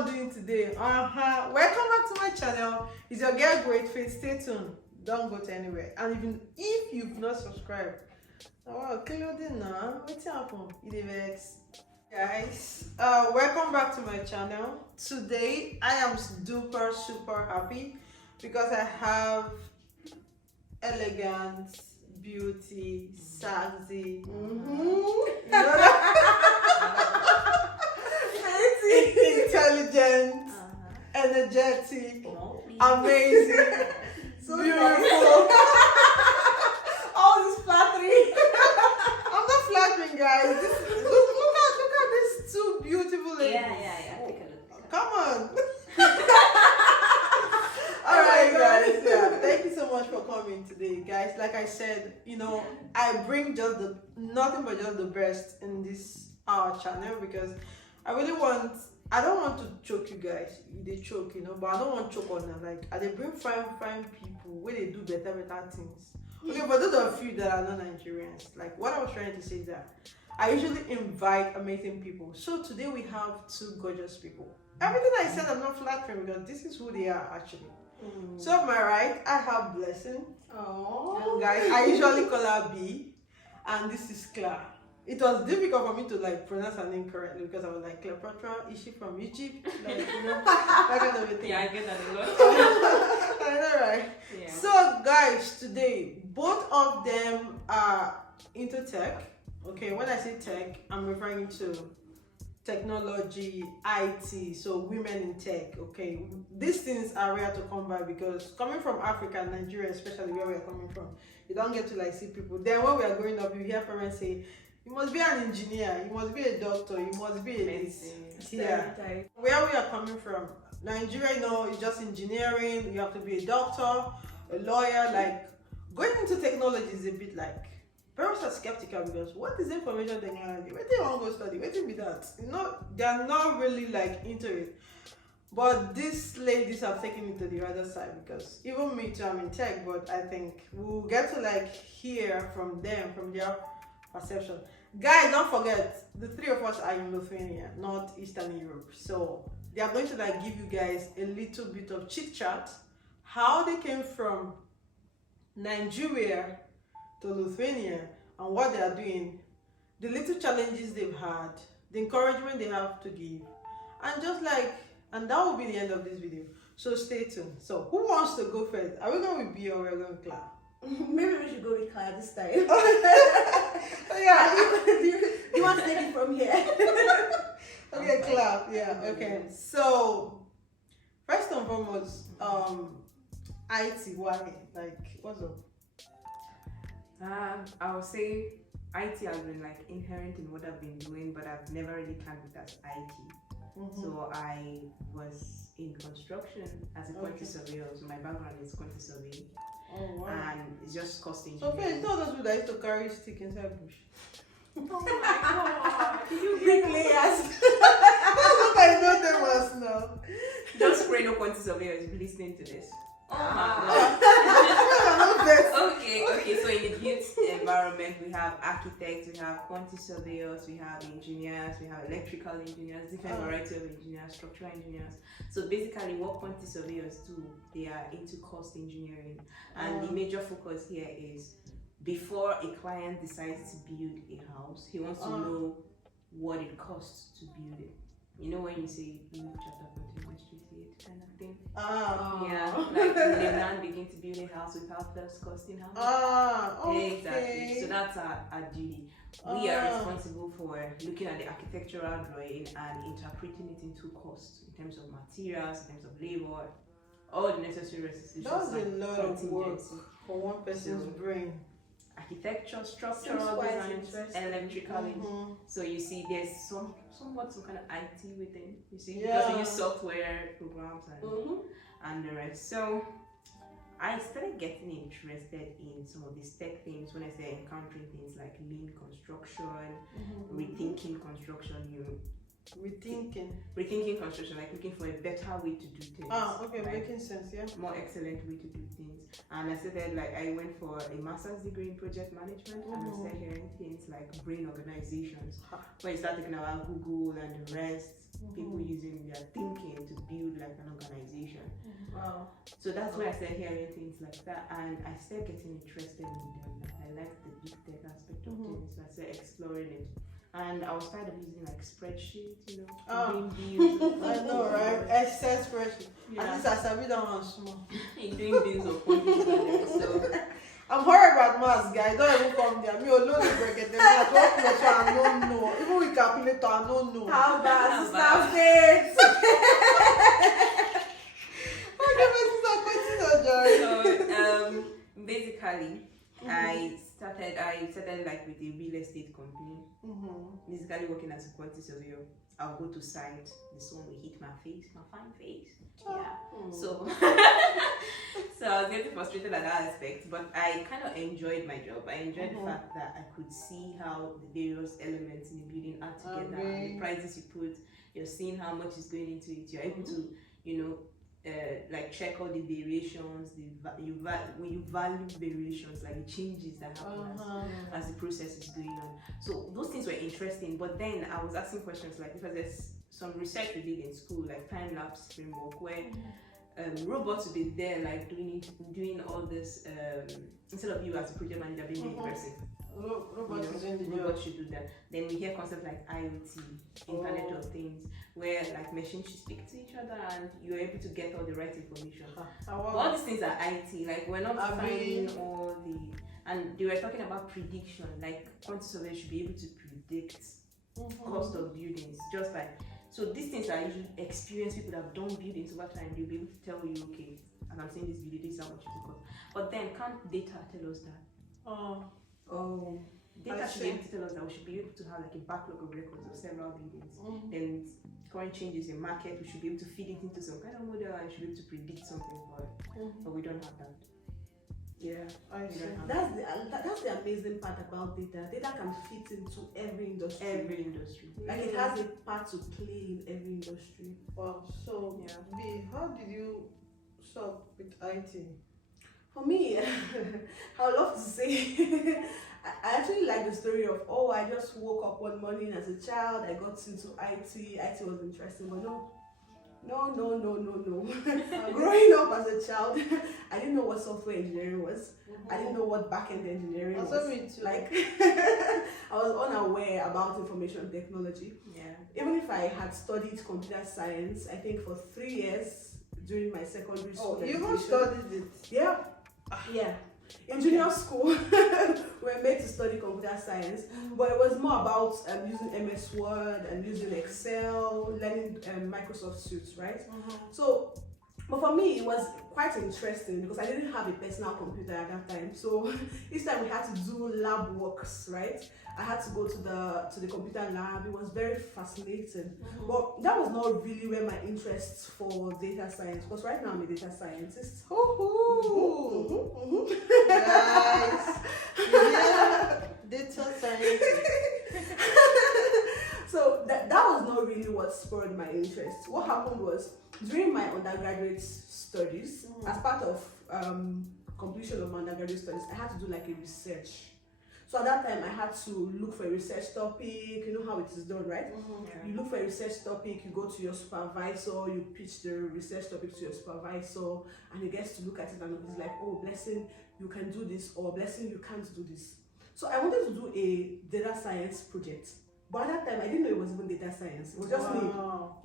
everyone doing today? Welcome back to my channel. It's your girl Great Faith. Stay tuned. Don't go to anywhere. And even if you've not subscribed, what's happened? Guys, welcome back to my channel. Today I am super happy because I have elegant, beauty, sexy, intelligent, energetic, amazing, beautiful. All this flattery. I'm not flattering, guys. Look at these two beautiful ladies. Yeah. Take a look. Come on. Alright, guys. Yeah. Thank you so much for coming today, guys. Like I said, I bring nothing but just the best in this channel because I don't want to choke you guys. They choke, but I don't want to choke on them. Like, they bring fine people where they do better things. Okay, but those are a few that are not Nigerians. Like, what I was trying to say is that I usually invite amazing people. So today we have two gorgeous people. Everything I said, I'm not flattering because this is who they are actually. So on my right, I have Blessing. Oh, Guys, I usually call her B, and this is Clara. It was difficult for me to pronounce her name correctly because I was like, Cleopatra, is she from Egypt? That kind of a thing. yeah, I get that a lot. I know, right? Yeah. So guys, today both of them are into tech. Okay, when I say tech, I'm referring to technology, IT, so women in tech. Okay, these things are rare to come by because coming from Africa, Nigeria especially, where we are coming from, you don't get to see people. Then when we are growing up, you hear parents say, you must be an engineer, you must be a doctor, you must be a this. Yeah. Where we are coming from, Nigeria, it's just engineering, you have to be a doctor, a lawyer. Going into technology is a bit parents are skeptical because what is information technology? Where they want to go study? Where to be that? They're not really into it. But these ladies have taken it to the other side because even me too, I'm in tech, but I think we'll get to hear from them, from their perception. Guys, don't forget, the three of us are in Lithuania, not Eastern Europe. So they are going to give you guys a little bit of chit chat, how they came from Nigeria to Lithuania and what they are doing, the little challenges they've had, the encouragement they have to give, and that will be the end of this video. So stay tuned. So who wants to go first? Are we going with B or we're going with Clara? Maybe we should go with Clara this time. Yeah. You want to take it from here? Okay, Clara. Yeah. Okay. So first and foremost, IT. Why? What's up? I would say IT has been inherent in what I've been doing, but I've never really tagged it as IT. So I was in construction as a quantity surveyor. So my background is quantity surveying. Oh wow! And it's just costing. So first, it's not those people that used to carry stick inside bush. Oh my god! You bricklayers. That's what I know them as now. Just pray no quantity surveyors listening to this. Okay. So in the built environment, we have architects, we have quantity surveyors, we have engineers, we have electrical engineers, different variety of engineers, structural engineers. So basically, what quantity surveyors do, they are into cost engineering, and the major focus here is before a client decides to build a house, he wants to know what it costs to build it. You know when you say Luke chapter 14 verse 28 kind of thing? Yeah, when they man begin to build a house without first costing how much? Okay. Exactly. So that's our duty. We are responsible for looking at the architectural drawing and interpreting it into costs in terms of materials, in terms of labor, all the necessary requisitions. That's a lot of work for one person's brain. Architecture, structural design, electrical. So you see, there's somewhat some kind of IT within. You see, because we use software programs and the rest. So I started getting interested in some of these tech things when I started encountering things like lean construction, rethinking construction. rethinking construction, like looking for a better way to do things. Okay, like, making sense, yeah. more excellent way to do things. And I started like I went for a master's degree in project management, and I started hearing things like brain organizations, where you start thinking about Google and the rest, people using their thinking to build like an organization. Wow. So that's where I started hearing things like that, and I started getting interested in them. I liked the big tech aspect of things, so I started exploring it. And I was tired of using like spreadsheets, you know, doing deals. I know, right? Excel spreadsheet. Yeah. At least I sabi that one small. In doing deals of quantities and so I'm horrible at maths, guys. Don't even come there. Me alone the bracket. I don't know. Even with calculator, I don't know. How bad? How Stop it! Okay, my sister, continue, Joy. So basically, I started like with a real estate company. Basically working as a quantity surveyor. I'll go to site. The sun will hit my face, my fine face. Yeah. So so I was getting frustrated at that aspect, but I kind of enjoyed my job. I enjoyed the fact that I could see how the various elements in the building are together, and the prices you put. You're seeing how much is going into it. You're able to, you know, like check all the variations, when you value variations, like the changes that happen as the process is going on. So those things were interesting, but then I was asking questions like, because there's some research we did in school, like time lapse framework, where robots would be there, like doing all this instead of you as a project manager being the person. Robots should do that. Then we hear concepts like IoT, Internet of Things, where like machines should speak to each other and you're able to get all the right information. But all these things are IT, like we're not finding all the, and they were talking about prediction, like quantity survey should be able to predict cost of buildings, just like, so these things are usually experienced people that have done buildings over time. They'll be able to tell you, okay, as I'm saying this building, this is how much it will cost. But then can't data tell us that? Data should be able to tell us that we should be able to have like a backlog of records of several buildings. Then current changes in market, we should be able to feed it into some kind of model and should be able to predict something for it. But we don't have that. Yeah, I see. That's the amazing part about data. Data can fit into every industry. Every industry. Like it has a part to play in every industry. Wow. So, B, how did you start with IT? For me, I would love to say I actually like the story of, I just woke up one morning as a child, I got into IT. IT was interesting, but no. Growing up as a child, I didn't know what software engineering was. I didn't know what back-end engineering was. Me too. Like, I was unaware about information technology. Yeah. Even if I had studied computer science, I think for 3 years during my secondary school. You even studied it? Yeah. Yeah. In junior school, we were made to study computer science, but it was more about using MS Word and using Excel, learning Microsoft Suite, right? So, but for me, it was quite interesting because I didn't have a personal computer at that time. So each time we had to do lab works, right? I had to go to the computer lab. It was very fascinating. But that was not really where my interest for data science, because right now I'm a data scientist. Guys, data science. So that was not really what spurred my interest. What happened was, during my undergraduate studies, as part of completion of my undergraduate studies, I had to do like a research. So at that time, I had to look for a research topic. You know how it is done, right? You look for a research topic, you go to your supervisor, you pitch the research topic to your supervisor, and he gets to look at it and he's like, oh, Blessing, you can do this, or Blessing, you can't do this. So I wanted to do a data science project. But at that time, I didn't know it was even data science. It was just me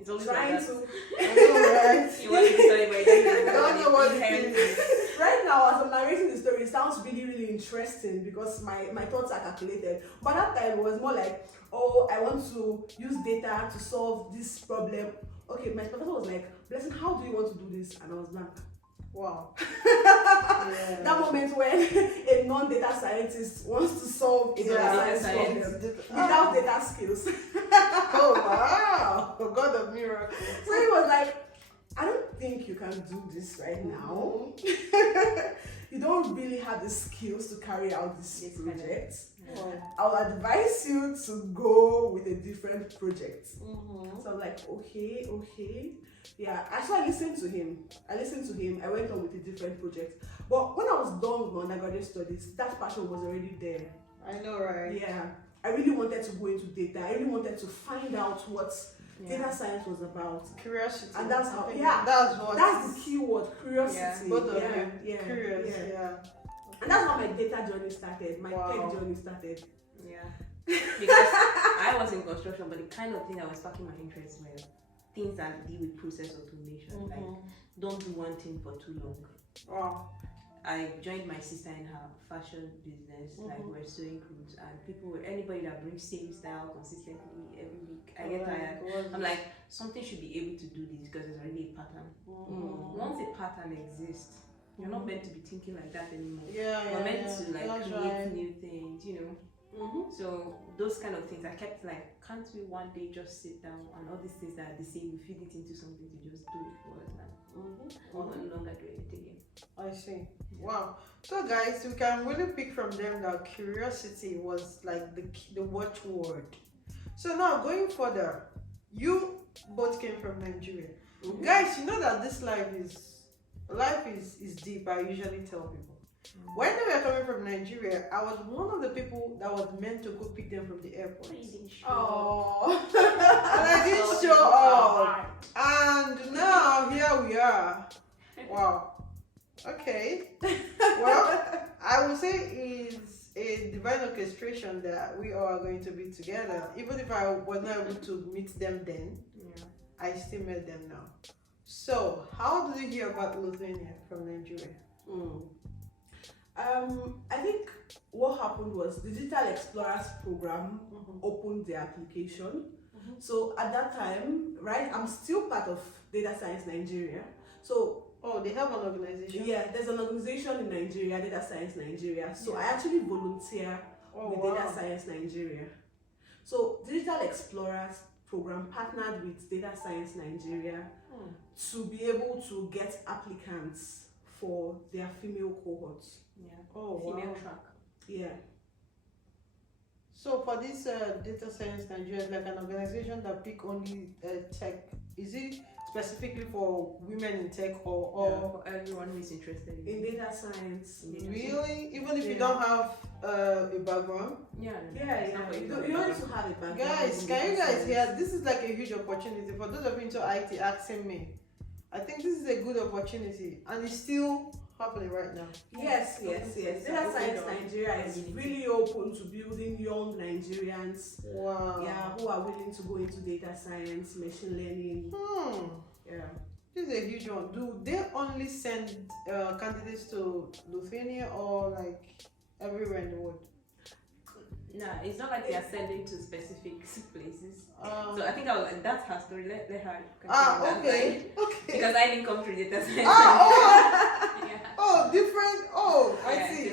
It's always trying like to. I know, right? You want to study, but you don't know what it is. Right now, as I'm narrating the story, it sounds really, really interesting because my thoughts are calculated. But at that time, it was more like, I want to use data to solve this problem. Okay, my professor was like, Blessing, how do you want to do this? And I was blank. Wow. That moment when a non-data scientist wants to solve a data science problem without data skills. Oh wow! God of miracles. So he was like, I don't think you can do this right now. You don't really have the skills to carry out this project. Oh. I'll advise you to go with a different project. Mm-hmm. So I'm like, okay. Yeah, actually I listened to him. I went on with a different project. But when I was done with my undergraduate studies, that passion was already there. I know, right? Yeah. I really wanted to go into data. I really wanted to find out what data science was about. Curiosity. And that's how, that's the key word, curiosity. Both of you. Yeah. Curious, yeah. And that's how my data journey started, my tech journey started. Yeah. Because I was in construction, but the kind of thing that was sparking my interest were things that deal with process automation. Like, don't do one thing for too long. Wow. I joined my sister in her fashion business, like we're sewing clothes, and anybody that brings same style consistently every week, I get tired. I'm like, something should be able to do this because there's already a pattern. Once a pattern exists, you're not meant to be thinking like that anymore. You're meant to like create new things, you know. So those kind of things, I kept like, can't we one day just sit down and all these things that are the same, we feed it into something to just do it for us now. Or no longer do it again. I see. Wow. So guys, we can really pick from them that curiosity was like the watchword. So now going further, you both came from Nigeria. Guys, you know that this life is deep. I usually tell people. When they were coming from Nigeria, I was one of the people that was meant to go pick them from the airport. Oh. And I didn't show up. And now here we are. Wow. Okay. Well, I would say it's a divine orchestration that we all are going to be together. Even if I was not able to meet them then, I still met them now. So, how did you hear about Lithuania from Nigeria? I think what happened was the Digital Explorers program opened the application. So at that time, right, I'm still part of Data Science Nigeria. So they have an organization? Yeah, there's an organization in Nigeria, Data Science Nigeria. So I actually volunteer with Data Science Nigeria. So Digital Explorers program partnered with Data Science Nigeria to be able to get applicants for their female cohorts. Female track. Yeah. So for this Data Science Nigeria, is like an organization that pick only tech. Is it specifically for women in tech or for everyone who is interested in data science? Really? Even if you don't have a background? You don't need to have a background. Guys, can you guys hear? This is like a huge opportunity for those of you into IT asking me. I think this is a good opportunity and it's still happening right now. Yes. Data Science Nigeria is really open to building young Nigerians. Wow. Yeah, who are willing to go into data science, machine learning. Yeah. This is a huge one. Do they only send candidates to Lithuania or like everywhere in the world? No, it's not like they are sending to specific places. So I think that's her story. Let her continue. Okay. Because I didn't come through data science. Different. I see.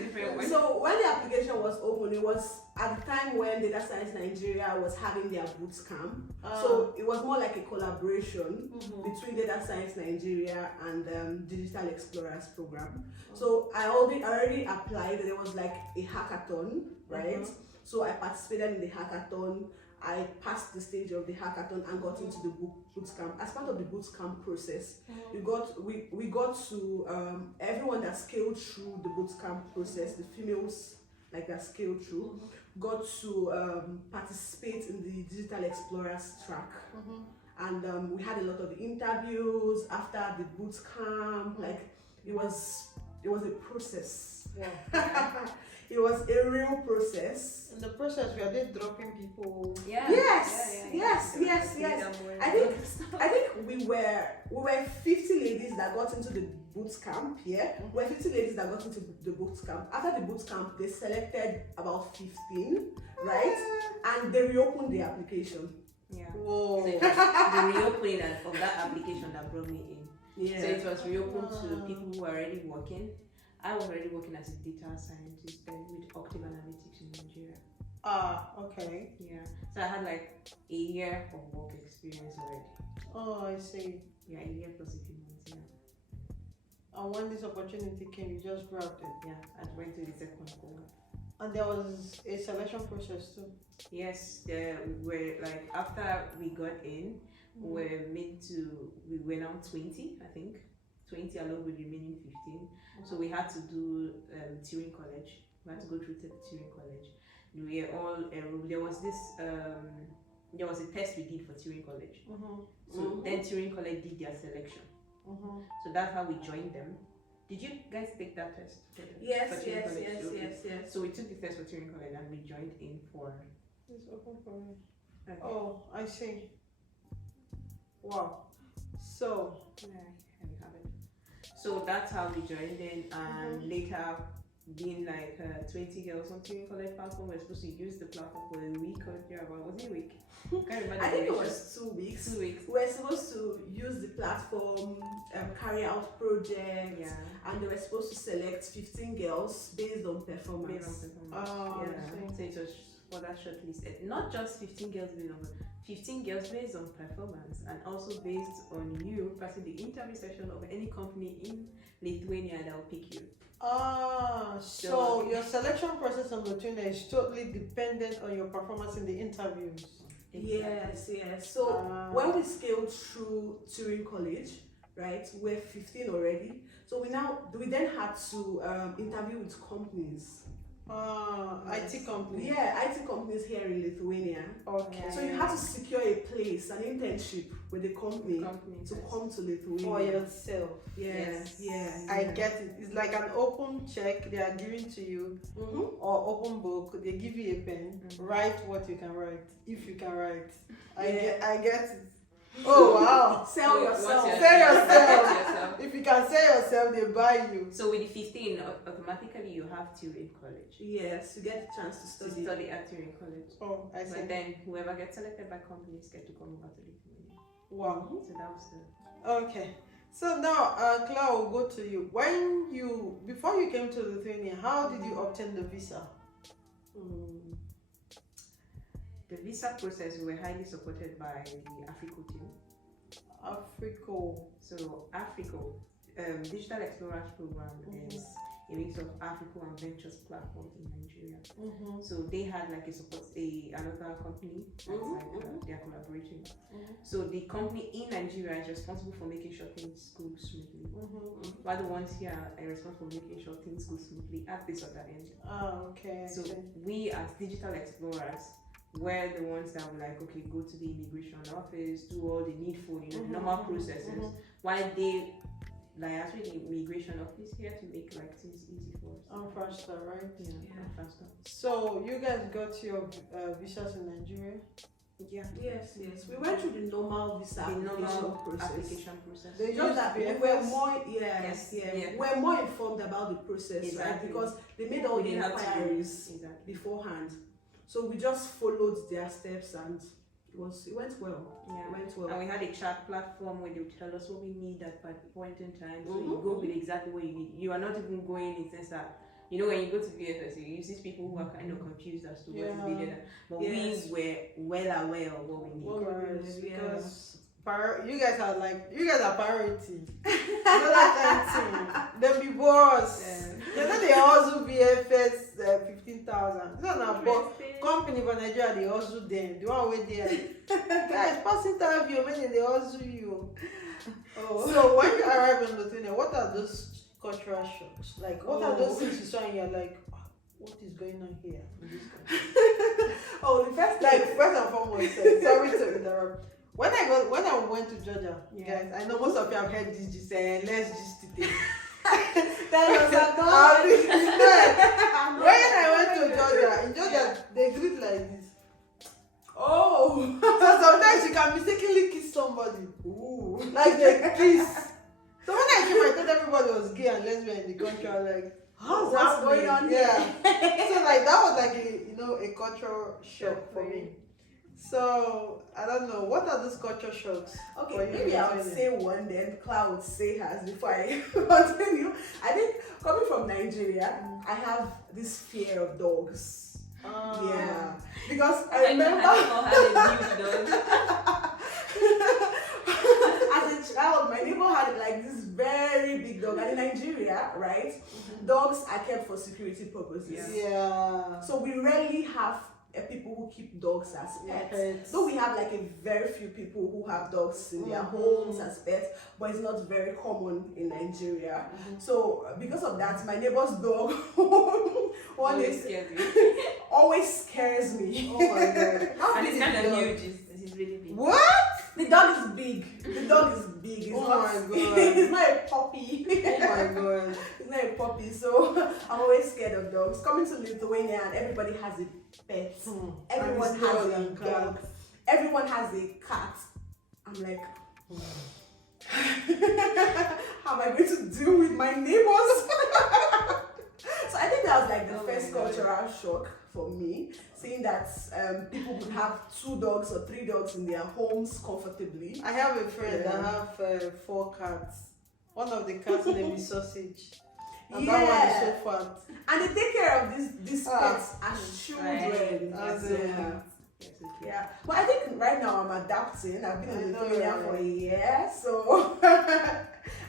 So when the application was open, it was at the time when Data Science Nigeria was having their boot camp. So it was more like a collaboration between Data Science Nigeria and Digital Explorers program. So I already applied. There was like a hackathon, right? So I participated in the hackathon. I passed the stage of the hackathon and got into the boot camp. As part of the boot camp process, we got to everyone that scaled through the boot camp process, the females like that scaled through, got to participate in the Digital Explorers track. And we had a lot of interviews after the boot camp. Like it was a process. It was a real process. In the process, were they dropping people? Yes. I think we were 50 ladies that got into the boot camp. We were 50 ladies that got into the boot camp. After the boot camp, they selected about 15, right? And they reopened the application. Whoa. So it was the reopening of that application that brought me in. Yeah. So it was reopened to people who were already working. I was already working as a data scientist with Octave Analytics in Nigeria. Okay. Yeah. So I had like a year of work experience already. Oh, I see. Yeah, a year plus a few months, And when this opportunity came, you just grabbed it. Yeah, I went to the second cohort. And there was a selection process too. Yes, there were like after we got in, we were now 20, I think. 20 along with the remaining 15. So we had to do Turing College. We had to go through Turing College. We were all enrolled. There was a test we did for Turing College. So then Turing College did their selection. So that's how we joined them. Did you guys take that test? Yes. So we took the test for Turing College and we joined in for. It's open for me. Okay. Oh, I see. Wow. So. Yeah, here we have it. So that's how we joined in, and later, being like 20 girls on Turing College platform, we're supposed to use the platform for a week or thereabout. Was it a week? Can't remember. I think it was 2 weeks. 2 weeks. We're supposed to use the platform, carry out projects, and they were supposed to select 15 girls based on performance. Oh, yeah. So it was for that shortlist. Not just 15 girls based on 15 girls based on performance, and also based on you passing the interview session of any company in Lithuania that will pick you. So your selection process on Lithuania is totally dependent on your performance in the interviews. Exactly. Yes. So when we scaled through Turing College, right, we're 15 already. So we then had to interview with companies. IT companies. Yeah, IT companies here in Lithuania. Okay. So you have to secure a place, an internship with the company to come to Lithuania. For yourself. Yes. I get it. It's like an open check they are giving to you, or open book. They give you a pen. Write what you can write, if you can write. I get it. Oh wow! Sell yourself. Sell yourself. If you can sell yourself, they buy you. So with the 15, automatically you have Turing College. Yes, you get the chance to study at Turing College. Oh, I see. But then whoever gets selected by companies get to come over to Lithuania. Wow. So that was the. Okay. So now, Clara, will go to you. Before you came to Lithuania, how did you obtain the visa? The visa process, we were highly supported by the Africo team. Africo. So Africo, Digital Explorers Program is a mix of Africo and Ventures platform in Nigeria. So they had like another company outside they are collaborating. So the company in Nigeria is responsible for making sure things go smoothly. While the ones here are responsible for making sure things go smoothly at this other end. Okay. So we as Digital Explorers were the ones that were like, okay, go to the immigration office, do all the needful, normal processes. While they actually the immigration office here to make like things easy for us. Faster, right? Yeah, faster. So you guys got your visas in Nigeria? Yeah. Yes. We went through the normal visa application process. They just that we were more we're more informed about the process, Exactly. right? Because they made all the inquiries beforehand. So we just followed their steps and it went well. Yeah. It went well. And we had a chat platform where they would tell us what we need at that point in time. So you go with exactly what you need. You are not even going in sense that when you go to VFS, you see people who are kind of confused as to what is needed. But we were well aware of what we need. Because you guys are priority. Not that them be boss. They also VFS 15,000. This is not company for Nigeria. They also them. The one with there. Guys, pass interview. When they also you. So when you arrive in Lithuania, what are those cultural shocks? Like, what are those things you saw and you're like, what is going on here in this country? First and foremost, sorry to interrupt. When I went to Georgia, guys, I know most of you have heard this let's just today. Tell us when I went to Georgia, in Georgia, they greet like this. So sometimes you can mistakenly kiss somebody. Like they kiss. So when I came, I thought everybody was gay and lesbian in the country. I was like, what's going on here? So like that was like a cultural shock for me. So I don't know, what are those culture shocks? Okay, maybe I would say one, then Clara would say hers before I continue. I think coming from Nigeria, I have this fear of dogs. Yeah, because I remember as a child, my neighbor had like this very big dog, and in Nigeria Nigeria, right, dogs are kept for security purposes. Yeah. So we rarely have people who keep dogs as pets. Pets. Though we have like a very few people who have dogs in their homes as pets, but it's not very common in Nigeria. So because of that, my neighbor's dog always scares me. Oh my god. How And big it's is kind the of dog? huge. It's really big. What? The dog is big. The dog is big. It's Oh not, my God. It's not a puppy. Oh my god. It's not a puppy. So I'm always scared of dogs. Coming to Lithuania and everybody has a pet. Everyone And has dog a and dog. cat. Everyone has a cat. I'm like, how am I going to deal with my neighbors? So I think that was like the first cultural shock for me, seeing that people would have 2 dogs or 3 dogs in their homes comfortably. I have a friend that Yeah. have 4 cats. One of the cats name is Sausage. And Yeah. that one is so fat. And they take care of these pets as children. Right. As Yeah. Yeah, but I think right now I'm adapting. I've been I in know, Lithuania right? for a year, so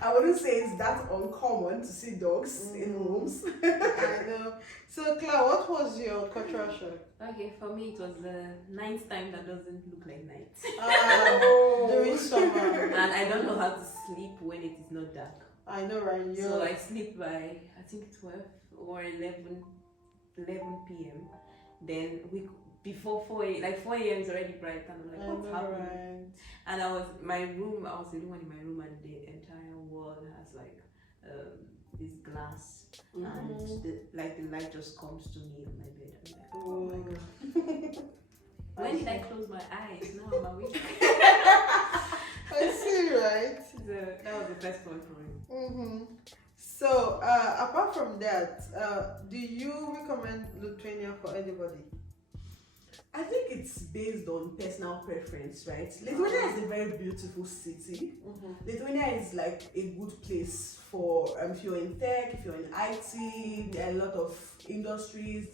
I wouldn't say it's that uncommon to see dogs in homes. I know. So Claire, what was your cultural shock? Okay, for me it was the 9th time that doesn't look like night. During summer. And I don't know how to sleep when it is not dark. I know, right? So I sleep by I think 12 or 11 p.m. Then before 4 a.m. like 4 a.m. is already bright and I'm like, what's happening? Right. And I was the only one in my room and the entire wall has like this glass and the light just comes to me on my bed. I'm like, oh my god. When did I close my eyes? Now I'm awake. I see, right? That was the first one for me. So, apart from that, do you recommend Lithuania for anybody? I think it's based on personal preference, right? Lithuania is a very beautiful city. Lithuania is like a good place for if you're in tech, if you're in IT. There are a lot of industries.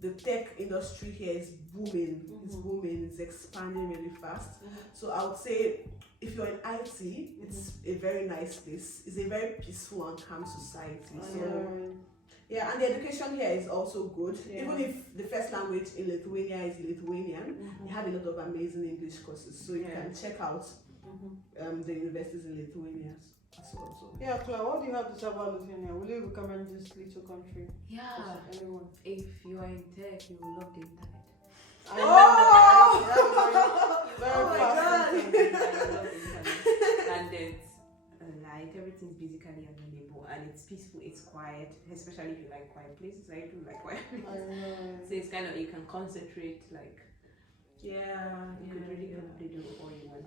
The tech industry here is booming. It's booming. It's expanding really fast. So I would say if you're in IT, it's a very nice place. It's a very peaceful and calm society. So yeah, and the education here is also good. Yeah. Even if the first language in Lithuania is Lithuanian, they have a lot of amazing English courses. So you can check out the universities in Lithuania as well. So. Yeah, Claire, what do you have to say about Lithuania? Will you recommend this little country? Yeah. to anyone? If you are in tech, you will love the internet. I know, very Oh my fast God. thinking. I love the internet. And it's light, everything's basically available and it's peaceful, it's quiet, especially if you like quiet places. I do like quiet I places. know. So it's kind of, you can concentrate, like, you could really probably do all you want,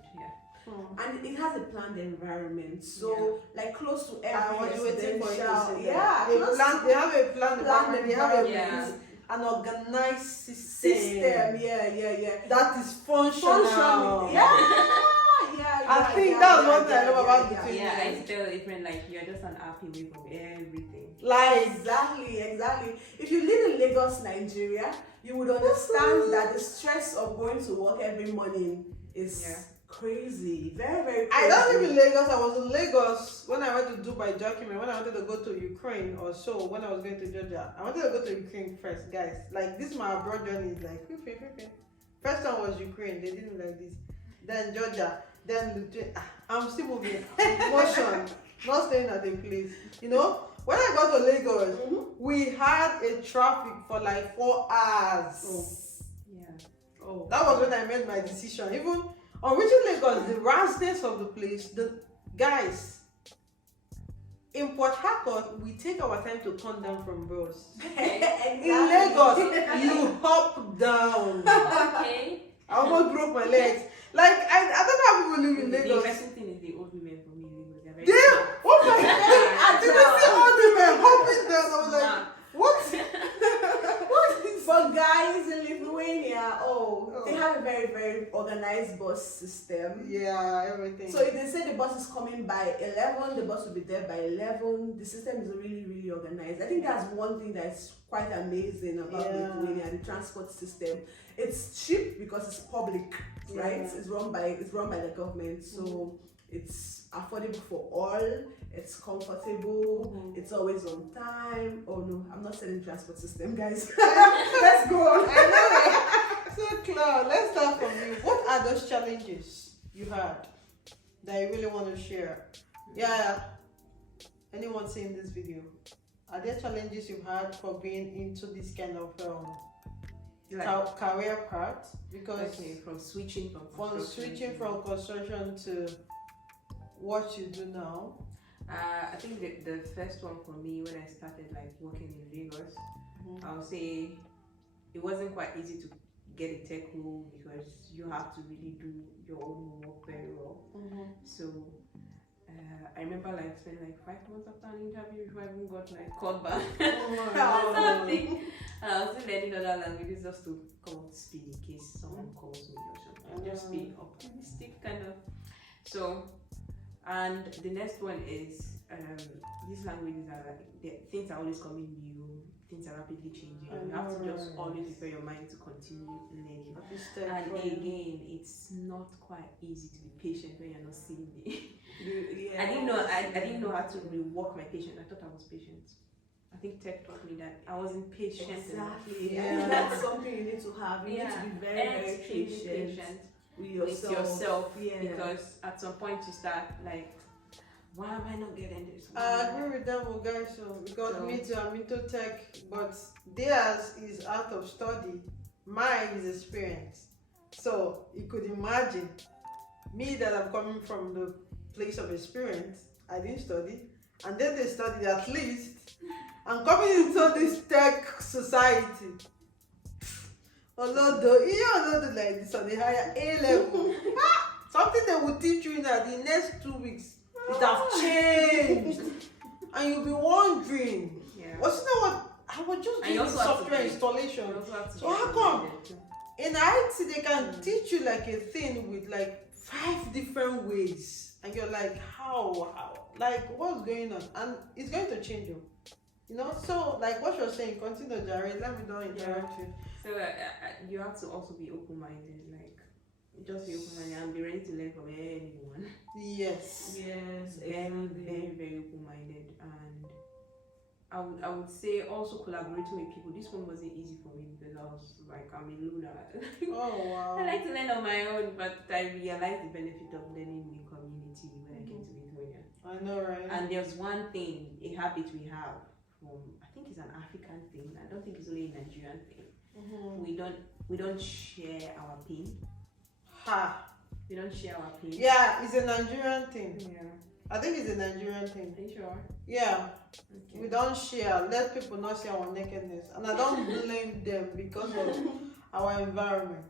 And it has a planned environment, so like close to I every was waiting for you to residential. say Yeah, that. close to They have a plan environment, they have environment. an organized system. Yeah. That is functional. Functioning. Yeah. I think that's one thing I love about yeah. Lithuania. Yeah, I used to tell a friend, like, you're just an app away from everything. Like, Exactly. If you live in Lagos, Nigeria, you would understand that the stress of going to work every morning is crazy. Very, very crazy. I don't live in Lagos. I was in Lagos when I went to do my document, when I wanted to go to Ukraine or so, when I was going to Georgia. I wanted to go to Ukraine first, guys. Like, this my abroad journey is like, first one was Ukraine, they didn't like this. Then Georgia, then Lithuania. I'm still moving. Motion, not staying at a place. You know, when I got to Lagos, we had a traffic for like 4 hours. That was when I made my decision. Even on reaching Lagos, the vastness of the place, the guys, in Port Harcourt, we take our time to come down from bus. Exactly. In Lagos, you hop down. Okay. I almost broke my legs. Like, I don't know how people live in The Lagos. interesting thing is the old women for me in Lagos. They're very Damn! smart. Oh my god! I didn't see all the men hopping down. I was like, what? What is For guys in Lithuania, they have a very, very organized bus system. Yeah, everything. So if they say the bus is coming by 11, the bus will be there by 11. The system is really, really organized. I think that's one thing that's quite amazing about Lithuania, the transport system. It's cheap because it's public, right? It's run by the government. So it's affordable for all, it's comfortable, it's always on time. Oh no, I'm not selling transport system, guys. Let's go on. I know, right? So, Claude, let's start from you. What are those challenges you had that you really want to share? Yeah, anyone seeing this video? Are there challenges you've had for being into this kind of career path? Because from switching from construction to what you do now. I think the first one for me when I started like working in Lagos, I would say it wasn't quite easy to get a tech role because you have to really do your own work very well. So I remember like spending like 5 months after an interview before I even got like called back. Something. And I was still learning other languages just to come up to speed in case someone calls me or something. Just be optimistic kind of. So, and the next one is these languages are like things are always coming new, things are rapidly changing. You have to just always prepare your mind to continue learning. And again, it's not quite easy to be patient when you're not seeing it. I didn't know how to rework my patience. I thought I was patient. I think tech taught me that I wasn't patient. Exactly. Yeah. That's something you need to have. You need to be very, very patient with yourself. Because at some point you start like, why am I not getting this? I agree with them, guys. Because me too, I'm into tech, but theirs is out of study. Mine is experience. So you could imagine me that I'm coming from the place of experience. I didn't study, and then they studied at least. I'm coming into this tech society. Although like this on the higher A level, something they will teach you in the next 2 weeks. It have changed, and you'll be wondering, what's what? I was just doing software installation. So how come in IT they can teach you like a thing with like 5 different ways, and you're like, how, like what's going on? And it's going to change you, So like what you're saying, continue, Jared. Let me not interrupt you. So you have to also be open-minded, like. Just be open-minded and be ready to learn from anyone. Yes. Very, very open-minded. And I would say also collaborating with people. This one wasn't easy for me because I was like, I'm a loner. Oh wow. I like to learn on my own, but I realized the benefit of learning in community when I came to Lithuania. I know, right? And there's one thing, a habit we have from, I think it's an African thing. I don't think it's only a Nigerian thing. We don't share our pain. We don't share our pain. Yeah, it's a Nigerian thing. Yeah. I think it's a Nigerian thing. Are you sure? Yeah. Okay. We don't share. Let people not see our nakedness. And I don't blame them because of our environment.